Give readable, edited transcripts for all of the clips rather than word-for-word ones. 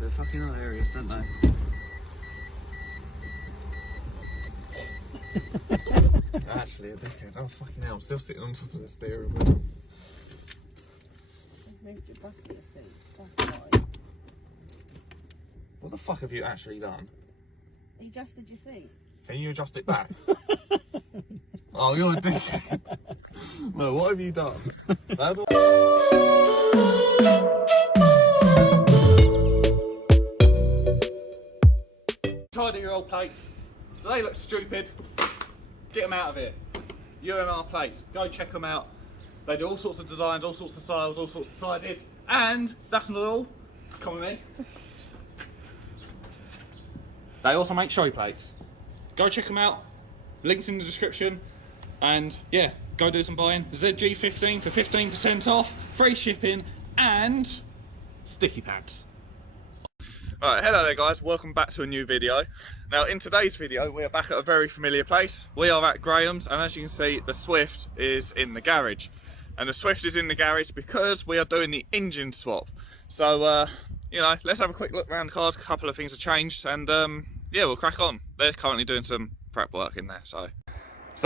They're fucking hilarious, don't they? Actually, a dickhead. Oh, fucking hell, I'm still sitting on top of the steering wheel. Moved your back of your seat. That's why. What the fuck have you actually done? He adjusted your seat. Can you adjust it back? Oh, you're a dickhead. No, what have you done? Tidy your old plates. They look stupid. Get them out of here. UMR plates. Go check them out. They do all sorts of designs, all sorts of styles, all sorts of sizes. And that's not all. Come with me. They also make show plates. Go check them out. Links in the description. And yeah, go do some buying. ZG15 for 15% off, free shipping, and sticky pads. Alright, hello there guys, welcome back to a new video. Now in today's video we are back at a very familiar place. We are at Graham's, and as you can see the Swift is in the garage. And the Swift is in the garage because we are doing the engine swap. So you know, let's have a quick look around the cars. A couple of things have changed, and yeah, we'll crack on. They're currently doing some prep work in there, so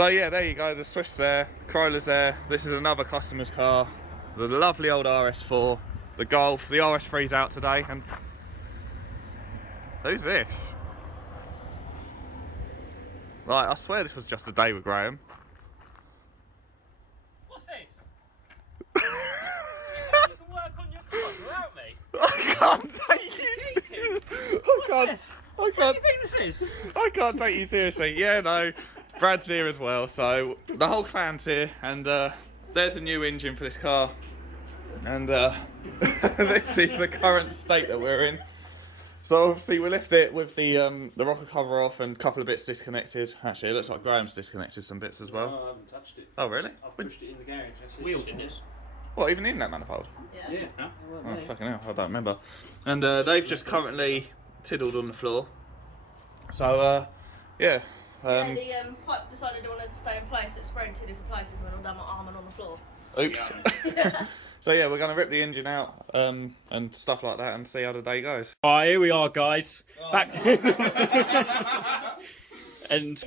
yeah, there you go, the Swift's there, Corolla's there. This is another customer's car, the lovely old RS4, the Golf. The RS3's out today, and who's this? Right, I swear this was just a day with Graham. What's this? You can work on your car without me. I can't take you. I can't. What do you think this is? I can't take you seriously. Yeah, no. Brad's here as well, so the whole clan's here, and there's a new engine for this car, and this is the current state that we're in. So obviously we left it with the rocker cover off and a couple of bits disconnected. Actually, it looks like Graham's disconnected some bits as well. No, I haven't touched it. Oh really? I've pushed it in the garage. Wheels in this. What, even in that manifold? Yeah. Yeah. Huh? Oh fucking hell, I don't remember. And they've just currently tiddled on the floor. So yeah. Yeah, the pipe decided it wanted to stay in place. It sprayed in two different places and went all down my arm and on the floor. Oops. Yeah. So yeah, we're gonna rip the engine out and stuff like that and see how the day goes. Alright, here we are, guys. Back. And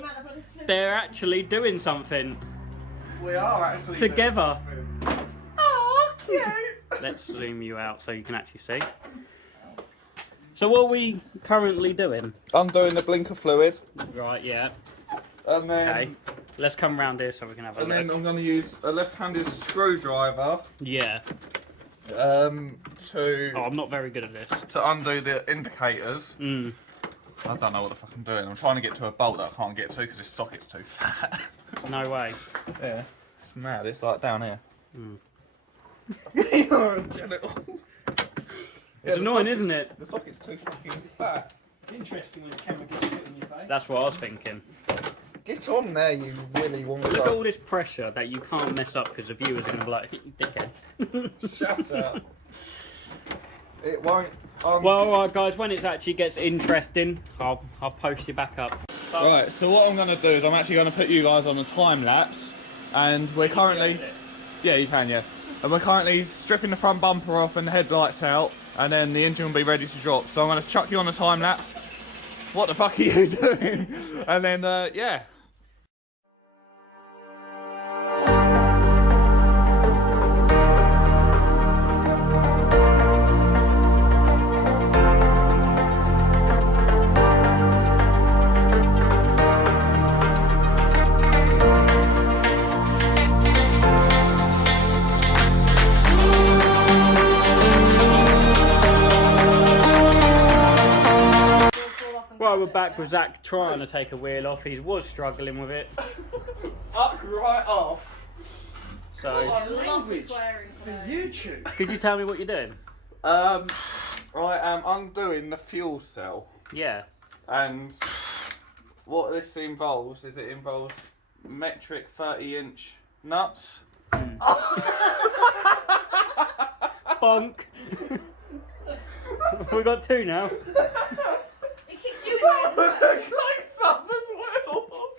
they're actually doing something We are actually together. Oh, cute. Let's zoom you out so you can actually see. So what are we currently doing? I'm doing the blinker fluid, Right, yeah. and then Okay. Let's come round here so we can have a and then look. I'm gonna use a left-handed screwdriver Yeah. to Oh, I'm not very good at this. undo the indicators. Mm. I don't know what the fuck I'm doing. I'm trying to get to a bolt that I can't get to because this socket's too fat. No way. Yeah, it's mad. It's like down here. Mm. You're a genital. It's annoying, isn't it? The socket's too fucking fat. It's interesting when the camera gets hit on your face. That's what I was thinking. Get on there, you willy Look at wonka. all this pressure that you can't mess up because the viewers are going to be like, you dickhead. Shut up. It won't. Well, alright guys, when it actually gets interesting, I'll post you back up. Right, so what I'm going to do is I'm actually going to put you guys on a time lapse, and we're currently... Yeah, you can, yeah. And we're currently stripping the front bumper off and the headlights out, and then the engine will be ready to drop. So I'm going to chuck you on a time lapse. What the fuck are you doing? And then, yeah. Right, we're back with Zach trying to take a wheel off. He was struggling with it. Up right off. So, Lots of swearing. YouTube. could you tell me what you're doing? I am undoing the fuel cell, Yeah. and what this involves is it involves metric 30-inch nuts. Bonk. We got two now. It kicked you in the head. Close up as well.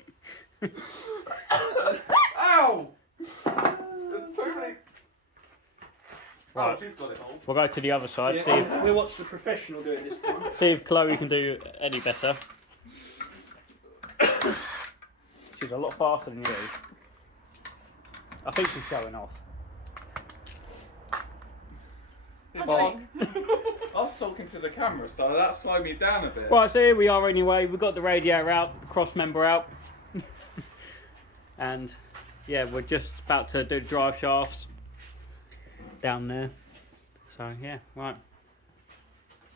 Ow! There's too many. Right. she's got it all. We'll go to the other side. See if We'll watch the professional do it this time. see if Chloe can do any better. She's a lot faster than you. I think she's showing off. Well, I was talking to the camera, so that slowed me down a bit. Right, so here we are anyway. We've got the radiator out, the cross member out. And yeah, we're just about to do the drive shafts down there. So yeah, right.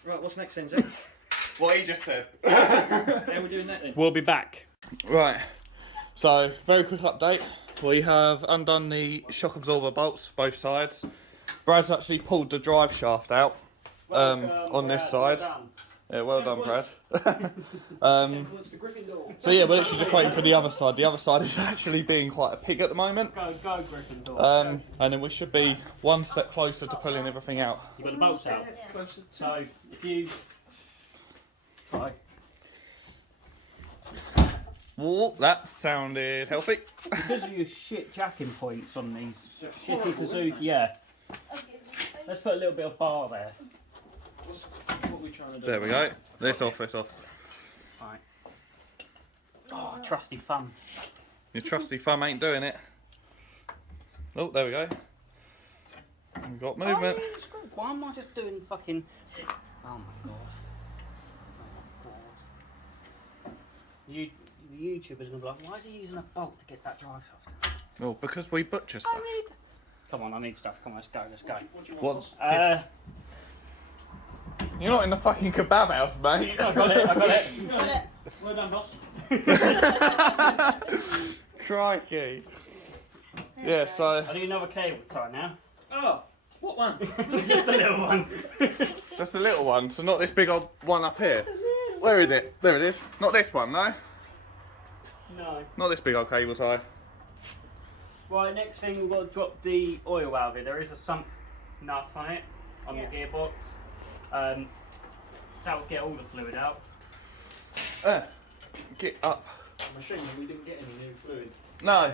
Right, what's next then, Zach? What he just said. How we doing that then? We'll be back. Right, so very quick update. We have undone the shock absorber bolts, both sides. Brad's actually pulled the drive shaft out on this side. Yeah, well done, Brad. So yeah, we're literally just waiting for the other side. The other side is actually being quite a pig at the moment. Go, Gryffindor. And then we should be one step closer to pulling everything out. You got the bolts out. So if you right. Whoa, that sounded healthy. Because of your shit jacking points on these shitty Suzuki, yeah. Let's put a little bit of bar there. What are we trying to do? There we go. This off, this off. Right. Oh, trusty thumb. Your trusty thumb ain't doing it. Oh, there we go. We've got movement. Why am I just doing fucking... Oh my god. Oh my god. The YouTuber's gonna be like, why is he using a bolt to get that drive shaft? Oh, because we butcher stuff. Come on, I need stuff. Come on, let's go, let's go. What do you want? Uh, You're not in the fucking kebab house, mate. I got it, I got it. Got it. Well done, boss. Crikey. Yeah, so... I need another cable tie now. Oh, what one? Just a little one. Just a little one, so not this big old one up here. Where is it? There it is. Not this one, no? No. Not this big old cable tie. Right, next thing we've got to drop the oil valve in. There is a sump nut on it, on the gearbox. That will get all the fluid out. Get up. I'm assuming we didn't get any new fluid. No,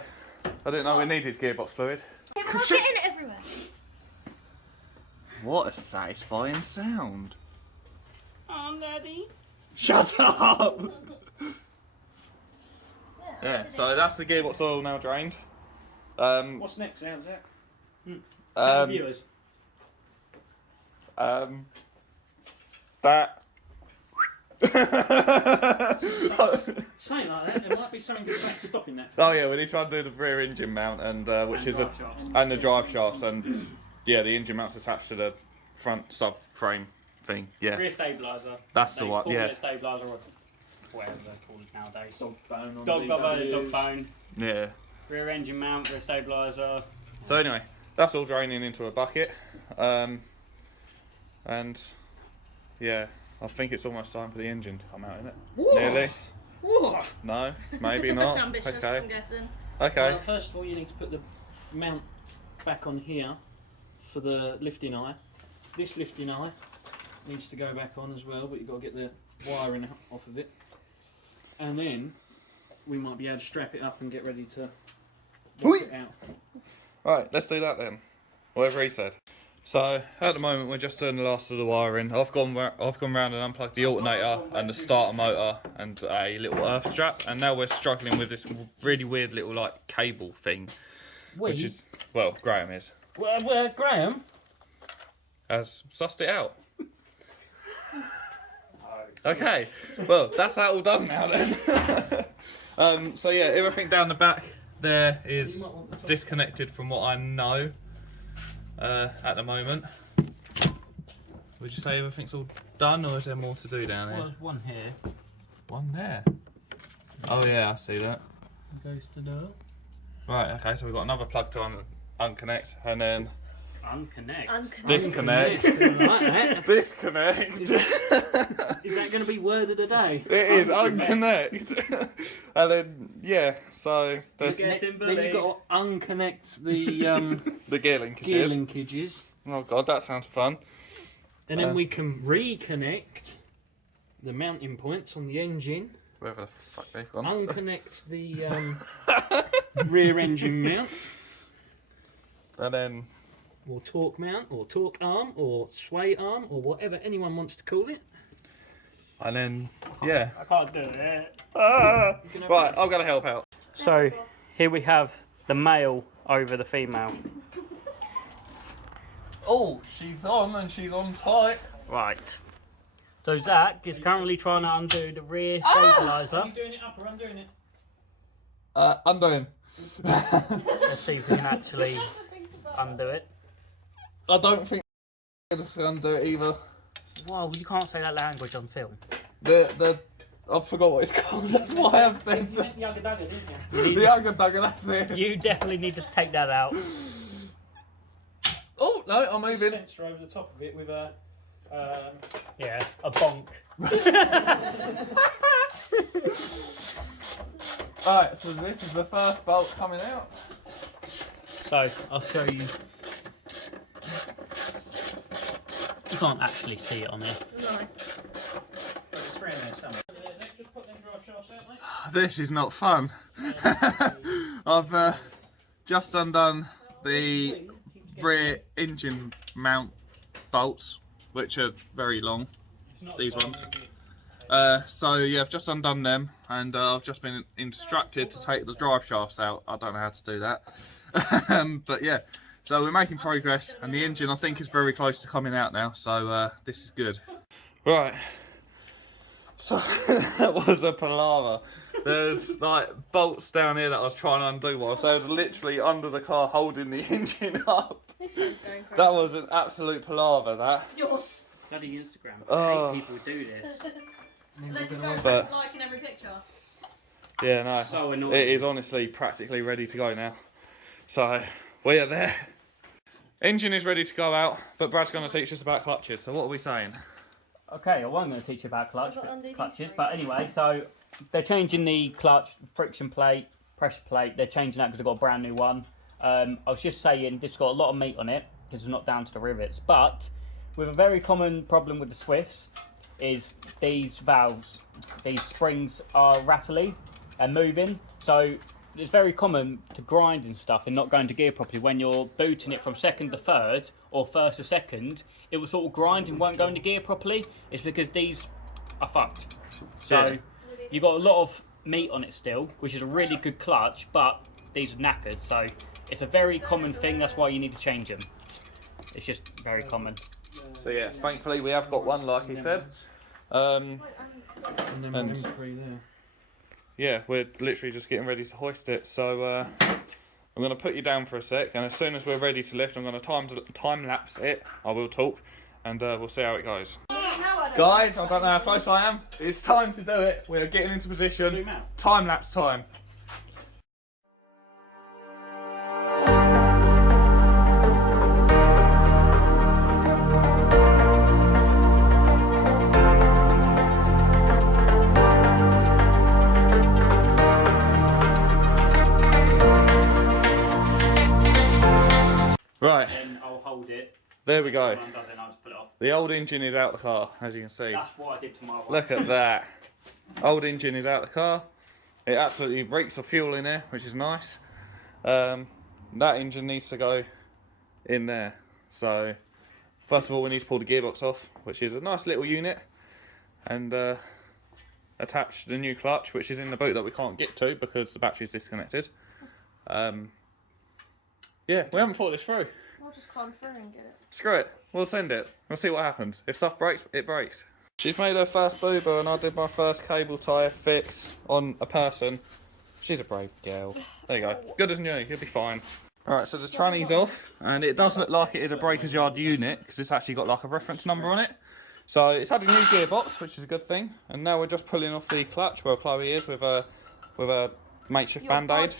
I didn't know we needed gearbox fluid. I'm getting it everywhere. What a satisfying sound. Daddy. Shut up! Yeah, so that's the gearbox oil now drained. What's next, Zach? Viewers. That. Saying like that, there might be something good about stopping that. Oh yeah, we need to undo the rear engine mount and which is drive shafts. and the drive shafts and yeah, the engine mount's attached to the front subframe thing. Yeah, Rear stabiliser. that's the one. Yeah, Stabiliser or whatever they're called nowadays. Dog bone on Dog bone. yeah. Rear engine mount, rear stabiliser. So anyway, that's all draining into a bucket, and yeah, I think it's almost time for the engine to come out, isn't it? Whoa. Nearly. Whoa. No, maybe not. That's ambitious, Okay. I'm guessing. Okay. Well, first of all, you need to put the mount back on here for the lifting eye. This lifting eye needs to go back on as well, but you've got to get the wiring off of it. And then we might be able to strap it up and get ready to work it out. Right, let's do that then. Whatever he said. So at the moment we're just doing the last of the wiring. I've gone round and unplugged the alternator and the starter motor and a little earth strap, and now we're struggling with this really weird little like cable thing, which is Graham is Graham? has sussed it out. Okay, well that's that all done now then. So yeah, everything down the back there is disconnected from what I know at the moment. Would you say everything's all done, or is there more to do down there? Well, there's one here. One there. Oh yeah, I see that. Goes to the Right, okay, so we've got another plug to unconnect, and then unconnect. disconnect. Like that. Disconnect. Is that going to be word of the day? It is unconnect. And then yeah, so there's Then you've got to unconnect the the gear linkages. gear linkages, Oh god, that sounds fun. and then we can reconnect the mounting points on the engine, Wherever the fuck they've gone. unconnect the rear engine mount, And then or torque mount, or torque arm, or sway arm, or whatever anyone wants to call it. And then, yeah. I can't do it. Right, I'm going to help out. So here we have the male over the female. Oh, she's on and she's on tight. Right. So Zach is currently trying to undo the rear stabiliser. Are you doing it up or undoing it? Undoing. Let's see if we can actually undo it. I don't think I can undo it either. Wow, you can't say that language on film. I forgot what it's called. That's why I'm saying You meant the Ugga Dugga, didn't you? the Ugga Dugga. That's it. You definitely need to take that out. Oh no, I'm moving. Sensor over the top of it with a. Yeah, a bonk. Alright, so this is the first bolt coming out. So I'll show you. You can't actually see it on here. No. But it's around there somewhere. Just put them drive shafts out, mate. This is not fun. I've just undone the rear engine mount bolts, which are very long, these ones. So yeah, I've just undone them, and I've just been instructed to take the drive shafts out. I don't know how to do that. But yeah, so we're making progress, and the engine I think is very close to coming out now, so this is good. Right, so that was a palaver. There's like bolts down here that I was trying to undo while, so I was literally under the car holding the engine up. This one's going crazy. That was an absolute palaver, that. Yours. Bloody Instagram. Oh. I hate people who do this. They just go But- liking every picture. Yeah, no. So annoying. It is honestly practically ready to go now. So, we are there. Engine is ready to go out, but Brad's going to teach us about clutches. So what are we saying? Okay, I wasn't going to teach you about I've got under these clutches, three. but anyway, so they're changing the clutch, friction plate, pressure plate. They're changing that because they've got a brand new one. I was just saying this has got a lot of meat on it because it's not down to the rivets. But with a very common problem with the Swifts is these valves, these springs are rattly and moving. So it's very common to grind and stuff and not going to gear properly when you're booting it from second to third or first to second. It will sort of grind and won't go into gear properly. It's because these are fucked. So Yeah. you've got a lot of meat on it still, which is a really good clutch, but these are knackered. So it's a very common thing. That's why you need to change them. It's just very common. So yeah, thankfully we have got one, like he said. And then And- M3 there. Yeah, we're literally just getting ready to hoist it. So I'm going to put you down for a sec, and as soon as we're ready to lift, I'm going to time lapse it. I will talk, and we'll see how it goes. Guys, I don't know how close I am. It's time to do it. We're getting into position. Zoom out. Time lapse time. Right, Then I'll hold it. there we go. One does it, and I'll just put it off. The old engine is out the car, as you can see. That's what I did to my one. Look at that. Old engine is out the car. It absolutely reeks of fuel in there, which is nice. That engine needs to go in there. So, first of all, we need to pull the gearbox off, which is a nice little unit, and attach the new clutch, which is in the boot that we can't get to because the battery's disconnected. Yeah, we haven't thought this through. I'll just climb through and get it. Screw it. We'll send it. We'll see what happens. If stuff breaks, it breaks. She's made her first boober and I did my first cable tie fix on a person. She's a brave girl. There you go. Good as new. You'll be fine. Alright, so the tranny's off, and it does look like it is a Breakers Yard unit because it's actually got like a reference number on it. So it's had a new gearbox, which is a good thing. And now we're just pulling off the clutch where Chloe is with a makeshift Your band-aid.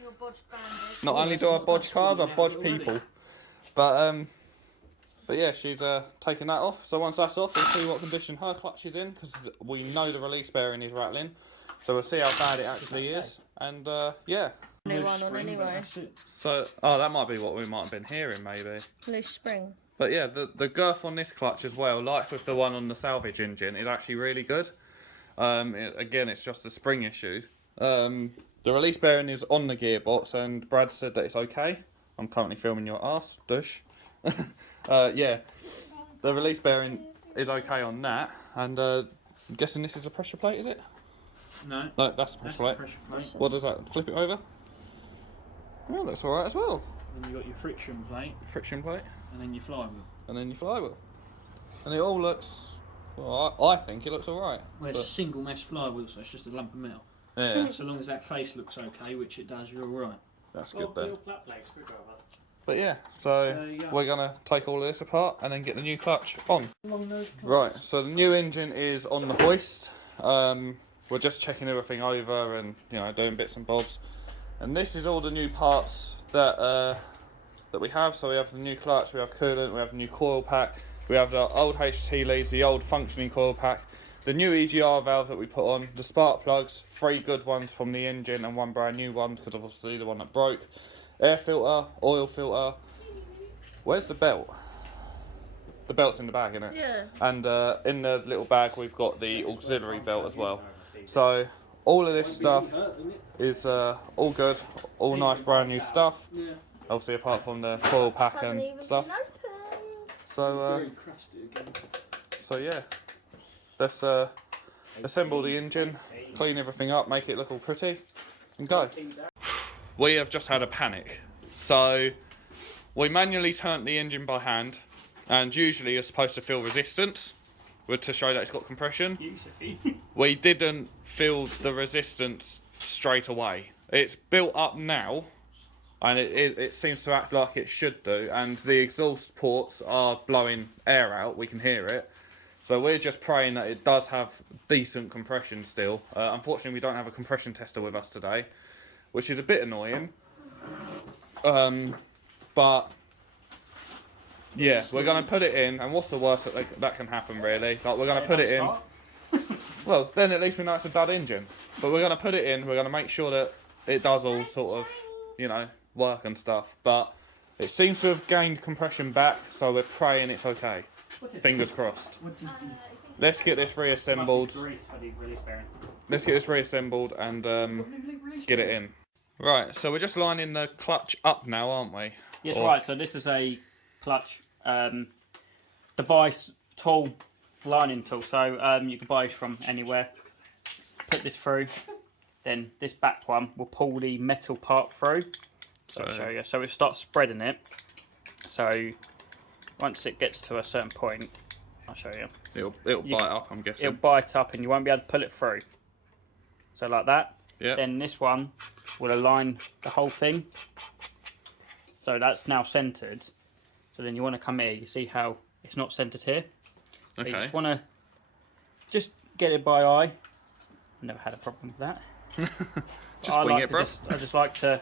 Your bodged bandage. Not only do I bodge cars, I bodge people. But yeah, she's taking that off. So once that's off, we'll see what condition her clutch is in, because we know the release bearing is rattling. So we'll see how bad it actually is. And yeah. New one on anyway. So that might be what we might have been hearing, maybe. Loose spring. But yeah, the girth on this clutch as well, like with the one on the salvage engine, is actually really good. Again, it's just a spring issue. The release bearing is on the gearbox, and Brad said that it's okay. I'm currently filming your ass, douche. Yeah, the release bearing is okay on that, and I'm guessing this is a pressure plate, is it? No. No, that's a pressure That's plate. the pressure plate. What does that, flip it over? Yeah, looks alright as well. Then you got your friction plate, Friction plate, and then your flywheel. and then your flywheel. And it all looks, well, I think it looks alright. Well, it's a single mesh flywheel, so it's just a lump of metal. Yeah, So long as that face looks okay, which it does, you're alright. that's good then. flat plate screwdriver. But yeah, so yeah. we're gonna take all of this apart and then get the new clutch on. Right, so the new engine is on the hoist. We're just checking everything over and doing bits and bobs. And this is all the new parts that we have. So we have the new clutch, we have coolant, we have the new coil pack, we have the old HT leads, the old functioning coil pack, the new EGR valve that we put on, the spark plugs, 3 good ones from the engine and 1 brand new one because obviously the one that broke. Air filter, oil filter. Where's the belt? The belt's in the bag, isn't it? Yeah. And in the little bag we've got the auxiliary belt as well. So all of this stuff is all good, all nice brand new stuff. Yeah. Obviously apart from the coil pack Hasn't and even stuff. been opened. So Very crusty again. so yeah, let's assemble the engine, clean everything up, make it look all pretty, and go. We have just had a panic. So we manually turned the engine by hand, and usually you're supposed to feel resistance to show that it's got compression. We didn't feel the resistance straight away. It's built up now, and it seems to act like it should do, and the exhaust ports are blowing air out, we can hear it. So we're just praying that it does have decent compression still. Unfortunately we don't have a compression tester with us today, which is a bit annoying. But yeah, we're going to put it in, and what's the worst that can happen really? Like, we're going to put it in. Well, then at least we know it's a dud engine. But we're going to put it in, we're going to make sure that it does all sort of, work and stuff. But it seems to have gained compression back, so we're praying it's okay. Fingers crossed. What is this? Let's get this reassembled. Let's get this reassembled and get it in. Right, so we're just lining the clutch up now, aren't we? Yes, right. So this is a clutch device tool, lining tool. So you can buy this from anywhere. Put this through, then this back one will pull the metal part through. So I'll show you. So it starts spreading it. So once it gets to a certain point, I'll show you. It'll bite up, I'm guessing. It'll bite up, and you won't be able to pull it through. So like that. Yeah. Then this one will align the whole thing. So that's now centered. So then you want to come here. You see how it's not centered here. So Okay. you just want to get it by eye. Never had a problem with that. Just wing it, bro. I just like to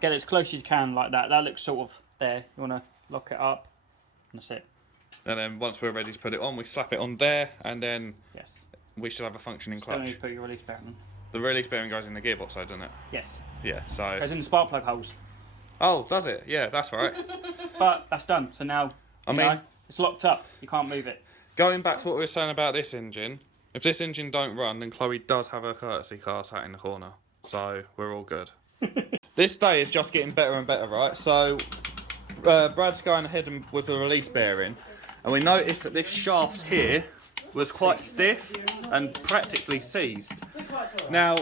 get it as close as you can, like that. That looks sort of there. You want to lock it up, and that's it. And then once we're ready to put it on, we slap it on there, and then Yes. we should have a functioning Don't need clutch. to put your release bearing on. The release bearing goes in the gearbox, though, doesn't it? Yes. Yeah. So. Goes in the spark plug holes. Oh, does it? Yeah, that's right. But that's done. So now, I mean, it's locked up. You can't move it. going back to what we were saying about this engine, if this engine don't run, then Chloe does have a courtesy car sat in the corner. So we're all good. This day is just getting better and better, right? So Brad's going ahead with the release bearing, and we noticed that this shaft here was quite stiff and practically seized. Now,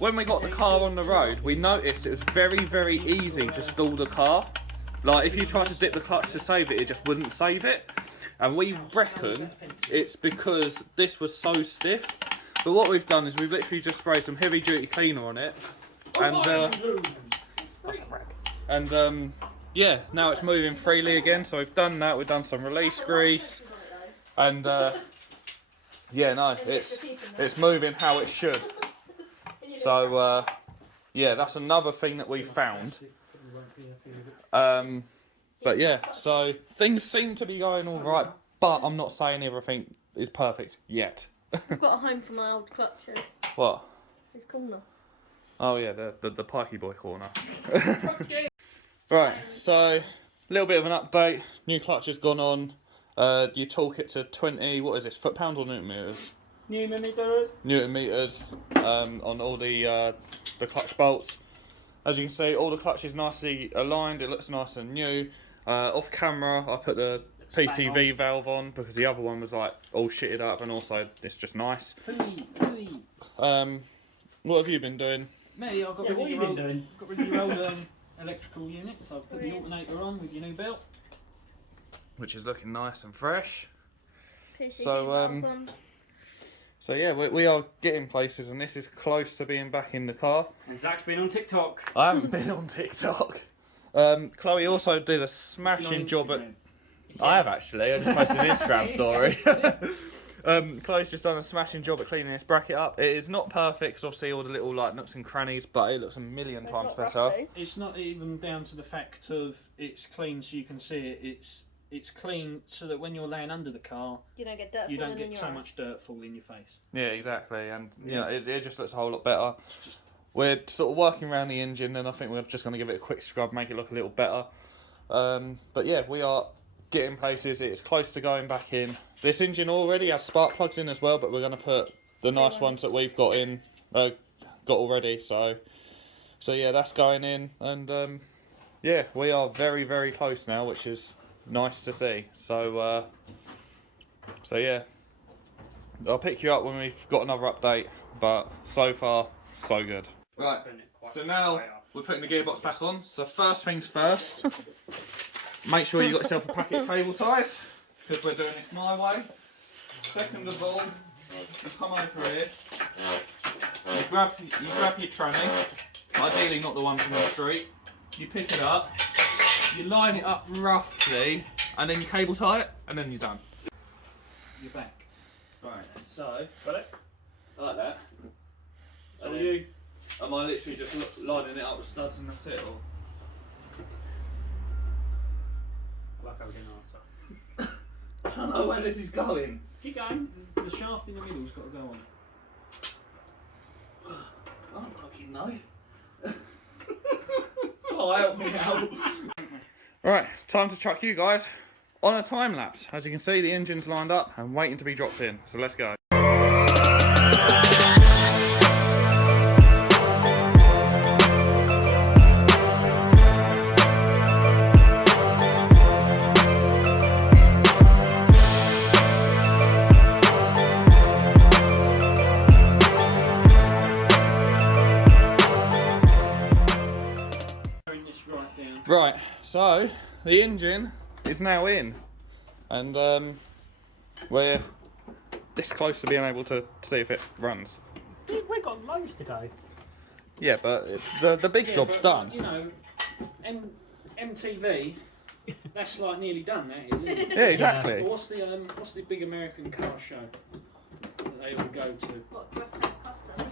when we got the car on the road, we noticed it was very, very easy to stall the car. Like, if you tried to dip the clutch to save it, it just wouldn't save it. And we reckon it's because this was so stiff. But what we've done is we've literally just sprayed some heavy duty cleaner on it. And yeah, now it's moving freely again. So we've done that, we've done some release grease. And yeah, no, it's moving how it should. So yeah, that's another thing that we found. But yeah, so things seem to be going all right, but I'm not saying everything is perfect yet. I've got a home for my old clutches. What? This corner. Oh yeah, the Pikey Boy corner. Right, so a little bit of an update. New clutch has gone on. You torque it to 20. What is this? Foot-pounds or newton meters? Newton meters. Newton meters on all the clutch bolts. As you can see, all the clutches nicely aligned. It looks nice and new. Off camera, I put the PCV valve on because the other one was like all shitted up, and also it's just nice. What have you been doing? Me, I've got rid of your old electrical units. I've put the alternator on with your new belt. Which is looking nice and fresh. PCV So yeah, we are getting places, and this is close to being back in the car. And Zach's been on TikTok. I haven't been on TikTok. Chloe also did a smashing job at... Yeah. I have actually, I just posted an Instagram story. Chloe's just done a smashing job at cleaning this bracket up. It is not perfect, because obviously all the little like nooks and crannies, but it looks a million times better. It's not even down to the fact of it's clean so you can see it. It's clean so that when you're laying under the car, you don't get dirt. You don't get in so your much dirt falling in your face. Yeah, exactly, and you know it just looks a whole lot better. We're sort of working around the engine, and I think we're just going to give it a quick scrub, make it look a little better. But yeah, we are getting places. It's close to going back in. This engine already has spark plugs in as well, but we're going to put the nice ones that we've got in, got already. So yeah, that's going in, and yeah, we are very, very close now, which is nice to see. So yeah, I'll pick you up when we've got another update, but so far, so good. Right, so now we're putting the gearbox back on. So first things first, make sure you got yourself a packet of cable ties, because we're doing this my way. Second of all, you come over here, you grab your tranny, ideally not the one from the street, you pick it up, you line it up roughly, and then you cable tie it, and then you're done. You're back. Right, so, got it? Like that. So you? Am I literally just lining it up with studs and that's it, or? Like I was going to answer. I don't know where this is going. Keep going. The shaft in the middle's got to go on. I don't fucking know. Oh, help me out. Right, time to chuck you guys on a time lapse. As you can see, the engine's lined up and waiting to be dropped in. So let's go. Right, so the engine is now in, and we're this close to being able to see if it runs. We've got loads to go. Yeah, but the big job's done. You know, MTV, that's like nearly done, that is, isn't it? Yeah, exactly. What's the big American car show that they all go to? What, Customs?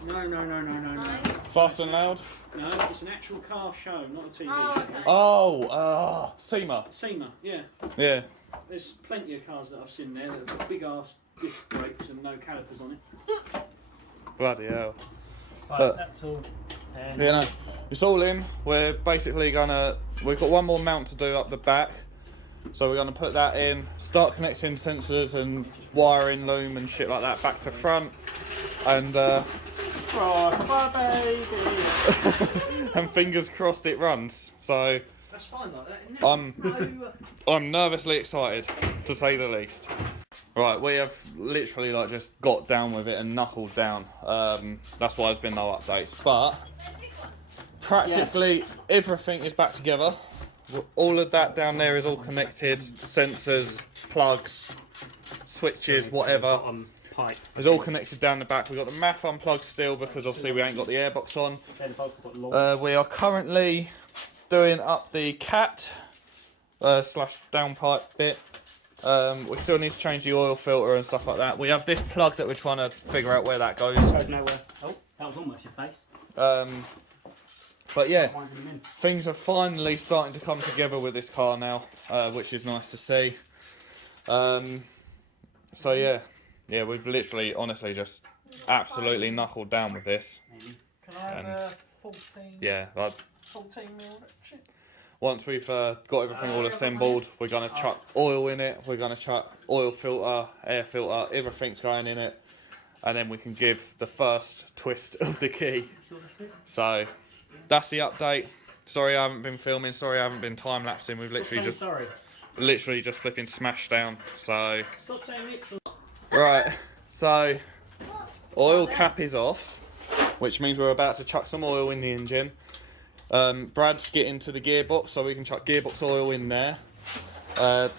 No. Fast and Loud? No, it's an actual car show, not a TV Oh, show. okay. Oh, SEMA. SEMA, yeah. Yeah. There's plenty of cars that I've seen there that have big ass disc brakes and no calipers on it. Bloody hell. Right, But- that's all. You know, it's all in. We're basically we've got one more mount to do up the back. So we're gonna put that in, start connecting sensors and wiring loom and shit like that back to front. And and fingers crossed it runs. So That's fine like that, isn't it? I'm nervously excited, to say the least. Right, we have literally like just got down with it and knuckled down. That's why there's been no updates. But practically everything is back together. All of that down there is all connected. Sensors, plugs, switches, whatever. Pipe. It's all connected down the back. We've got the MAF unplugged still because obviously we ain't got the airbox on. We are currently doing up the cat slash downpipe bit. We still need to change the oil filter and stuff like that. We have this plug that we're trying to figure out where that goes. Goes nowhere. Oh, that was almost your face. But yeah, things are finally starting to come together with this car now, which is nice to see. So yeah, we've literally, honestly, just absolutely knuckled down with this. Can I have 14? Yeah, 14 mil shit. once we've got everything all assembled, we're gonna chuck oil in it. We're gonna chuck oil filter, air filter, everything's going in it, and then we can give the first twist of the key. So that's the update. Sorry I haven't been filming, sorry I haven't been time-lapsing. We've literally just flipping smashed down. So Stop saying literal. right, so oil cap is off, which means we're about to chuck some oil in the engine. Brad's getting to the gearbox so we can chuck gearbox oil in there.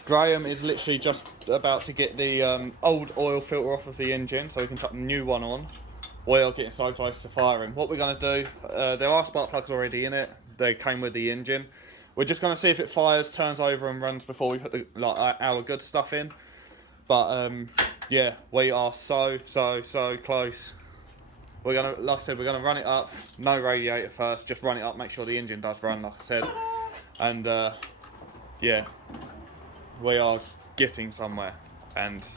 Graham is literally just about to get the old oil filter off of the engine so we can chuck the new one on. We are getting so close to firing. What we're going to do, there are spark plugs already in it. They came with the engine. We're just going to see if it fires, turns over and runs before we put the, our good stuff in. But yeah, we are so close. We're going to, like I said, we're going to run it up. No radiator first, just run it up, make sure the engine does run, like I said. And yeah, we are getting somewhere. And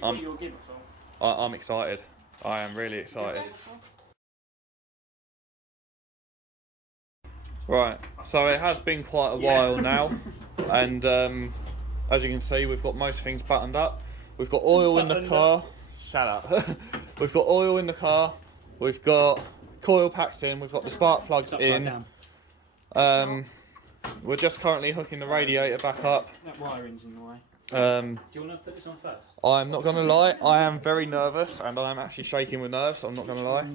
I'm excited. I am really excited. Right, so it has been quite a while now, and as you can see, we've got most things buttoned up. We've got oil in the car. Shut up. We've got oil in the car. We've got coil packs in. We've got the spark plugs in. We're just currently hooking the radiator back up. That wiring's in the way. Do you want to put this on first? I'm not gonna lie, I am very nervous, and I am actually shaking with nerves. I'm not gonna lie,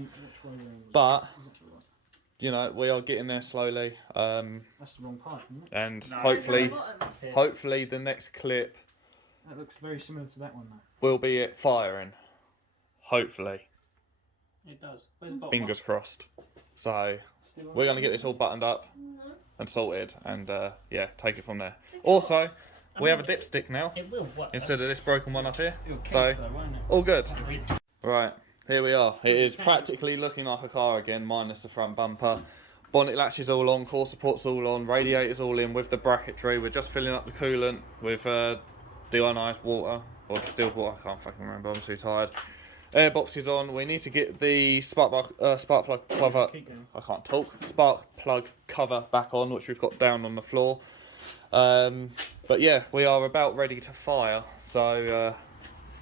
but you know, we are getting there slowly. That's the wrong part, isn't it? And No. hopefully the next clip That looks very similar to that one, though. will be it firing. Hopefully, It does. Where's the bottom fingers crossed. So Still on? we're gonna get this all buttoned up and sorted, and yeah, take it from there. Also, we have a dipstick now It will work. instead of this broken one up here. It'll So kick though, won't it? all good. Right, here we are. It is practically looking like a car again, minus the front bumper. Bonnet latch is all on, core support's all on, radiator's all in with the bracketry. We're just filling up the coolant with deionized water, or distilled water, I can't fucking remember, I'm too tired. Airbox is on. We need to get the spark plug cover, I can't talk, spark plug cover back on, which we've got down on the floor. But yeah, we are about ready to fire, so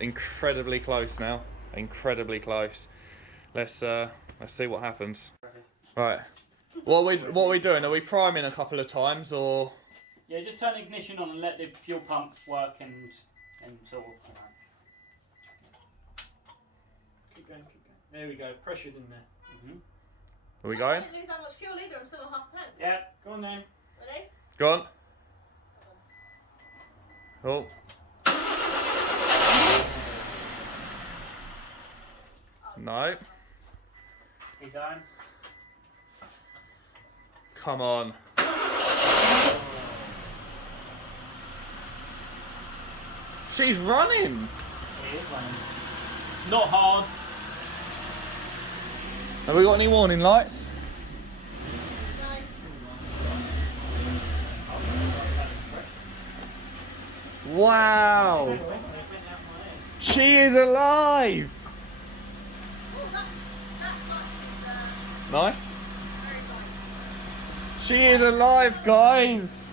incredibly close now, incredibly close. Let's see what happens. Right, what are we doing? Are we priming a couple of times, or? Yeah, just turn the ignition on and let the fuel pump work and sort of. Keep going, keep going. There we go, pressured in there. Are we I going? didn't lose that much fuel either. I'm still on half tank. Yeah, go on then. Ready? Go on. Oh. No. Keep going. Come on. She's running. It is running. Not hard. Have we got any warning lights? Wow. She is alive. Nice. She is alive, guys.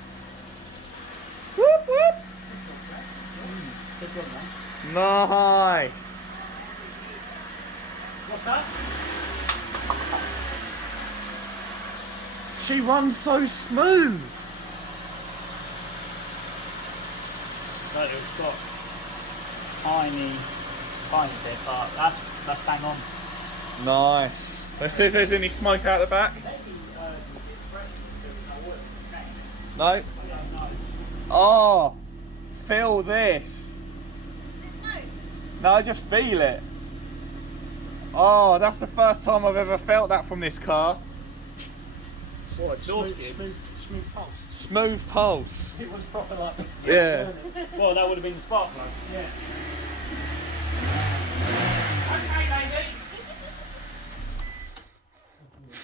Whoop whoop. Nice. What's that? She runs so smooth. No, it's got tiny bit, but that's bang on. Nice. Let's see if there's any smoke out the back. No. Oh, feel this. Is it smoke? No, just feel it. Oh, that's the first time I've ever felt that from this car. What, Smooth pulse. Smooth pulse. It was proper like. Yeah. Well, that would have been the spark plug. Yeah.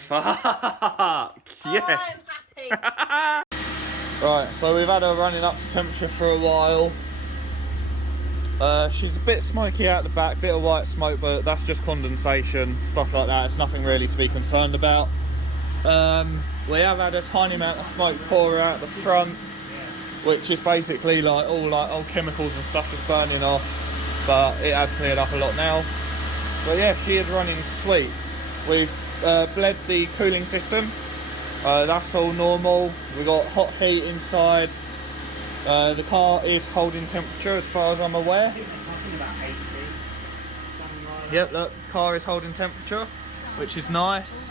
Fuck. Yes. I'm happy. Right, so we've had her running up to temperature for a while. She's a bit smoky out the back, bit of white smoke, but that's just condensation, stuff like that. It's nothing really to be concerned about. We have had a tiny amount of smoke pour out the front, which is basically like all old chemicals and stuff just burning off, but it has cleared up a lot now. But yeah, she is running sweet. We've bled the cooling system, That's all normal. We got hot heat inside. The car is holding temperature as far as I'm aware. I think about 80. Something like that. Yep, look, the car is holding temperature, which is nice.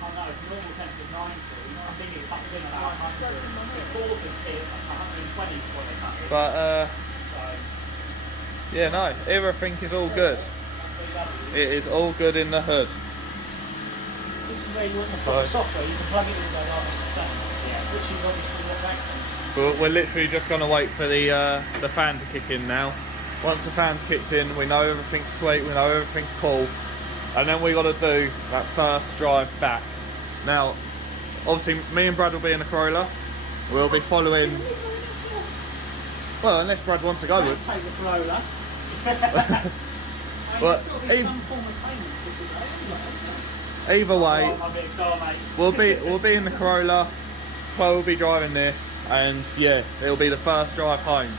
Oh no, normal temperature 90. I think it's up in about 100. The cores is here, 120 before they cut it. But So, yeah, no, everything is all good. It is all good in the hood. this is where you want to put the software. You can plug it in and go, oh, it's the same. Yeah. Which is obviously what that can. We're literally just going to wait for the fan to kick in now. Once the fan's kicked in, we know everything's sweet, we know everything's cool, and then we got to do that first drive back. Now, obviously, me and Brad will be in the Corolla. We'll be following. Well, unless Brad wants to go with. Take the Corolla. But either way, we'll be in the Corolla. Chloe will be driving this, and yeah, it'll be the first drive home.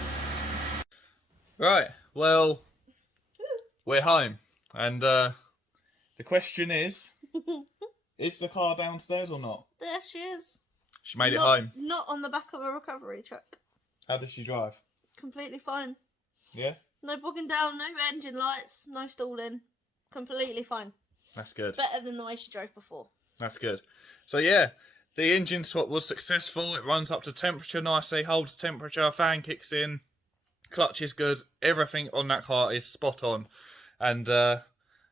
Right, well, we're home, and the question is the car downstairs or not? There she is. She made it home. Not on the back of a recovery truck. How did she drive? Completely fine. Yeah? No bogging down, no engine lights, no stalling. Completely fine. That's good. Better than the way she drove before. That's good. So yeah, the engine swap was successful. It runs up to temperature nicely, holds temperature, fan kicks in, clutch is good. Everything on that car is spot on. And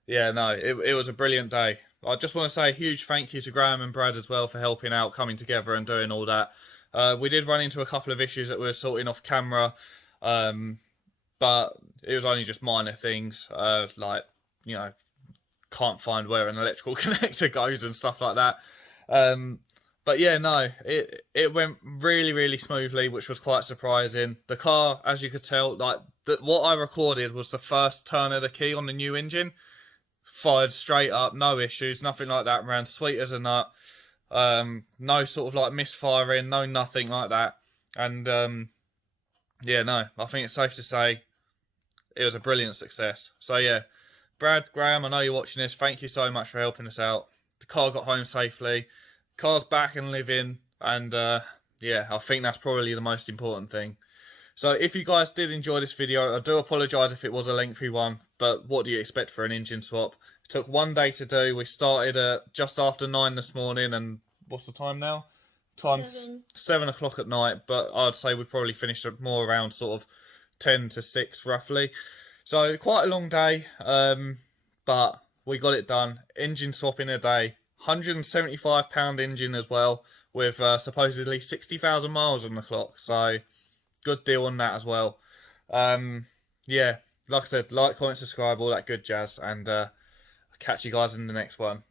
yeah, no, it was a brilliant day. I just want to say a huge thank you to Graham and Brad as well for helping out, coming together and doing all that. We did run into a couple of issues that we were sorting off camera, but it was only just minor things, like, you know, can't find where an electrical connector goes and stuff like that. But yeah, no, it went really, really smoothly, which was quite surprising. The car, as you could tell, like what I recorded was the first turn of the key on the new engine. Fired straight up, no issues, nothing like that, ran sweet as a nut. No sort of like misfiring, no nothing like that. And yeah, no, I think it's safe to say it was a brilliant success. So yeah, Brad, Graham, I know you're watching this. Thank you so much for helping us out. The car got home safely. Car's back and living, and yeah, I think that's probably the most important thing. So if you guys did enjoy this video, I do apologise if it was a lengthy one, but what do you expect for an engine swap? It took 1 day to do. We started at just after 9 this morning, and what's the time now? Time's 7 o'clock at night, but I'd say we probably finished at more around sort of 10 to 6 roughly. So quite a long day, but we got it done. Engine swap in a day. £175 engine as well, with supposedly 60,000 miles on the clock. So good deal on that as well. Yeah, like I said, like, comment, subscribe, all that good jazz, and I'll catch you guys in the next one.